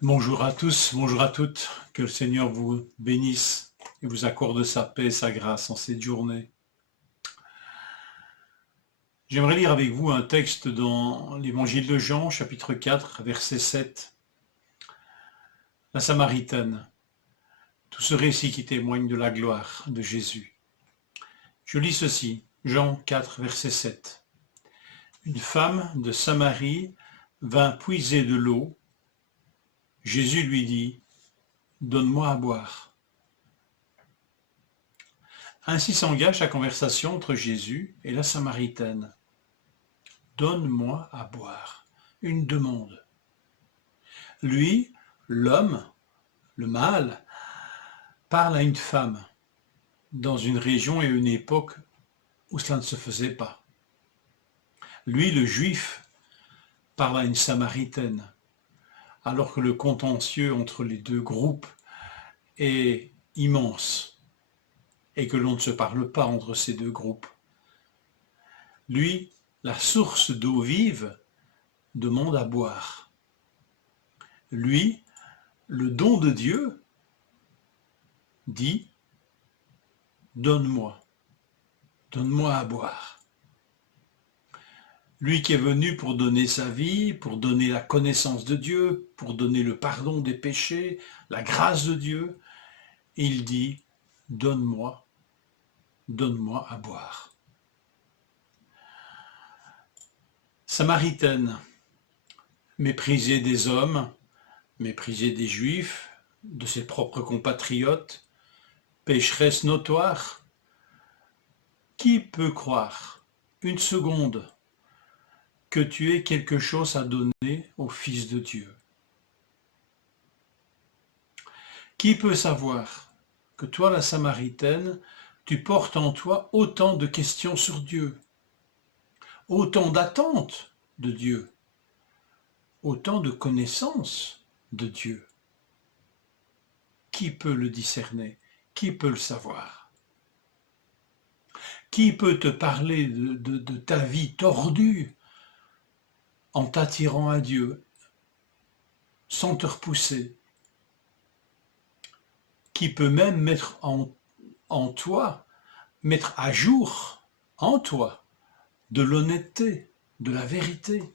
Bonjour à tous, bonjour à toutes, que le Seigneur vous bénisse et vous accorde sa paix et sa grâce en cette journée. J'aimerais lire avec vous un texte dans l'évangile de Jean, chapitre 4, verset 7. La Samaritaine, tout ce récit qui témoigne de la gloire de Jésus. Je lis ceci, Jean 4, verset 7. Une femme de Samarie vint puiser de l'eau. Jésus lui dit, « Donne-moi à boire. » Ainsi s'engage la conversation entre Jésus et la Samaritaine. Donne-moi à boire. Une demande. Lui, l'homme, le mâle, parle à une femme dans une région et une époque où cela ne se faisait pas. Lui, le juif, parle à une Samaritaine, alors que le contentieux entre les deux groupes est immense et que l'on ne se parle pas entre ces deux groupes. Lui, la source d'eau vive, demande à boire. Lui, le don de Dieu, dit « Donne-moi à boire. » Lui qui est venu pour donner sa vie, pour donner la connaissance de Dieu, pour donner le pardon des péchés, la grâce de Dieu, il dit « Donne-moi à boire. » Samaritaine, méprisée des hommes, méprisée des Juifs, de ses propres compatriotes, pécheresse notoire, qui peut croire une seconde que tu aies quelque chose à donner au Fils de Dieu? Qui peut savoir que toi, la Samaritaine, tu portes en toi autant de questions sur Dieu, autant d'attentes de Dieu, autant de connaissances de Dieu? Qui peut le discerner? Qui peut le savoir? Qui peut te parler de ta vie tordue en t'attirant à Dieu, sans te repousser? Qui peut même mettre en toi, mettre à jour en toi de l'honnêteté, de la vérité?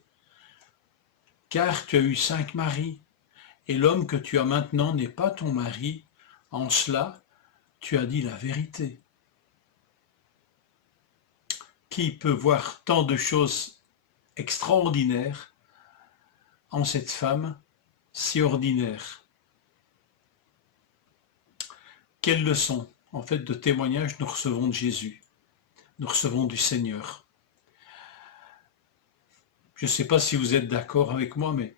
Car tu as eu 5 maris, et l'homme que tu as maintenant n'est pas ton mari. En cela, tu as dit la vérité. Qui peut voir tant de choses extraordinaires en cette femme si ordinaire? Quelle leçon, en fait, de témoignage nous recevons de Jésus, nous recevons du Seigneur? Je ne sais pas si vous êtes d'accord avec moi, mais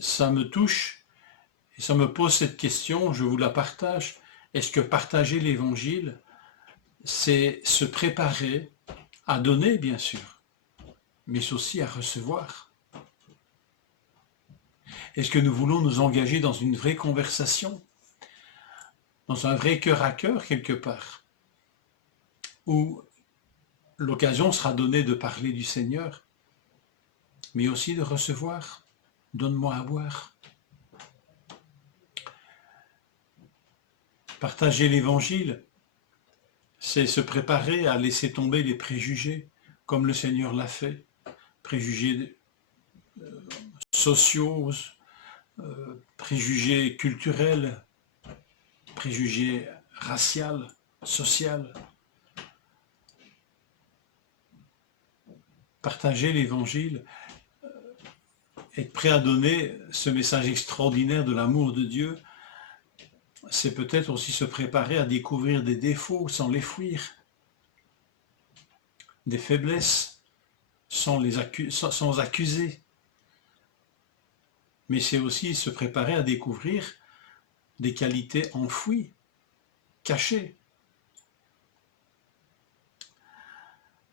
ça me touche et ça me pose cette question, je vous la partage. Est-ce que partager l'Évangile, c'est se préparer à donner, bien sûr, mais aussi à recevoir? Est-ce que nous voulons nous engager dans une vraie conversation, dans un vrai cœur à cœur quelque part, où l'occasion sera donnée de parler du Seigneur, mais aussi de recevoir? Donne-moi à boire. Partager l'Évangile, c'est se préparer à laisser tomber les préjugés, comme le Seigneur l'a fait, préjugés sociaux, préjugés culturels, préjugés raciaux, sociaux. Partager l'Évangile, être prêt à donner ce message extraordinaire de l'amour de Dieu, c'est peut-être aussi se préparer à découvrir des défauts sans les fuir, des faiblesses sans accuser. Mais c'est aussi se préparer à découvrir des qualités enfouies, cachées.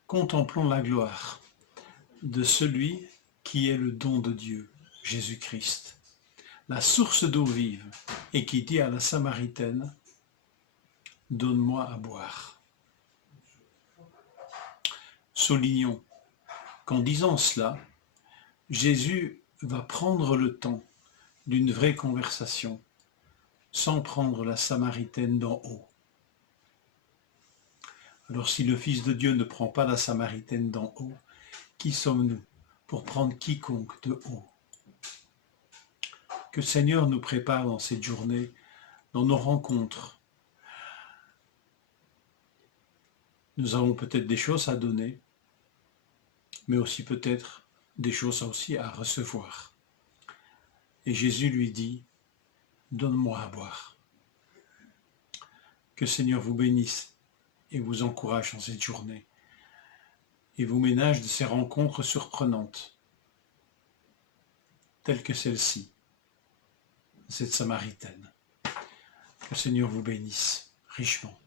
Contemplons la gloire de celui qui est le don de Dieu, Jésus-Christ, la source d'eau vive, et qui dit à la Samaritaine, « Donne-moi à boire. » Soulignons qu'en disant cela, Jésus va prendre le temps d'une vraie conversation, sans prendre la Samaritaine d'en haut. Alors si le Fils de Dieu ne prend pas la Samaritaine d'en haut, qui sommes-nous pour prendre quiconque de haut? Que le Seigneur nous prépare dans cette journée, dans nos rencontres. Nous avons peut-être des choses à donner, mais aussi peut-être des choses aussi à recevoir. Et Jésus lui dit, donne-moi à boire. Que le Seigneur vous bénisse et vous encourage dans cette journée et vous ménage de ces rencontres surprenantes, telles que celle-ci, cette Samaritaine. Que le Seigneur vous bénisse richement.